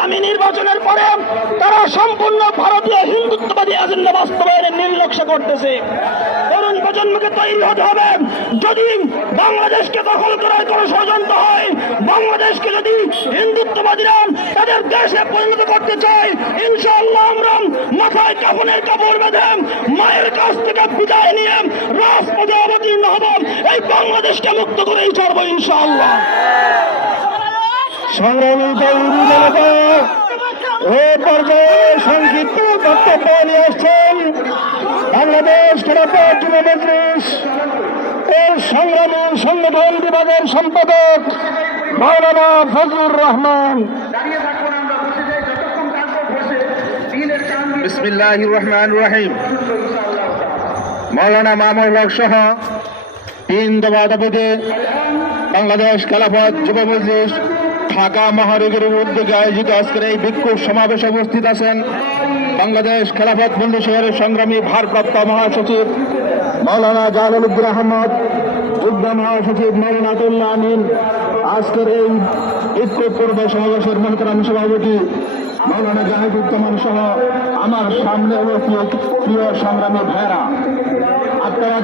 আগামী নির্বাচনের পরে তারা সম্পূর্ণ ভারতীয় হিন্দুত্ববাদী এজেন্ডা বাস্তবায়নের নির্লক্ষ্য করতেছে। তরুণ প্রজন্মকে তৈরি হতে হবে। যদি বাংলাদেশকে দখল করার কোনো ষড়যন্ত্র হয়, বাংলাদেশকে যদি হিন্দুত্ববাদীরা তাদের দেশে পরিণত করতে চায়, ইনশাআল্লাহ আমরা মাথায় কাফনের কাপড় বেঁধে মায়ের কাছ থেকে বিদায় নিয়ে রাজপথে অবতীর্ণ হব। এই বাংলাদেশকে মুক্ত করেই ছাড়বো ইনশাআল্লাহ। সংগ্রামী তরুণ জনতা এই পর্যায়ে সংক্ষিপ্ত বক্তব্য নিয়ে আসছেন বাংলাদেশ খেলাফত যুব মজলিস এর সংগ্রামী সংগঠন বিভাগের সম্পাদক মাওলানা ফজলুর রহমান। বিসমিল্লাহির রহমানির রহিম। মাওলানা মামুনুল হক সহ 3 দফা দাবিতে বাংলাদেশ খেলাফত যুব মজলিস ঢাকা মহানগরীর উদ্যোগে আয়োজিত আজকের এই বিক্ষোভ সমাবেশে উপস্থিত আছেন বাংলাদেশ খেলাফত মজলিস শহরের সংগ্রামী ভারপ্রাপ্ত মহাসচিব মাওলানা জালালউদ্দিন আহমদ, যুগ্ম মহাসচিব মাওলানা আতুল্লাহ আমিন, আজকের এই বিক্ষোভ পূর্ব সমাবেশের মহতারাম সভাপতি মাওলানা জাহিদুজ্জামান সহ আমার সামনে প্রিয় সংগ্রামী ভাইরা, আপনারা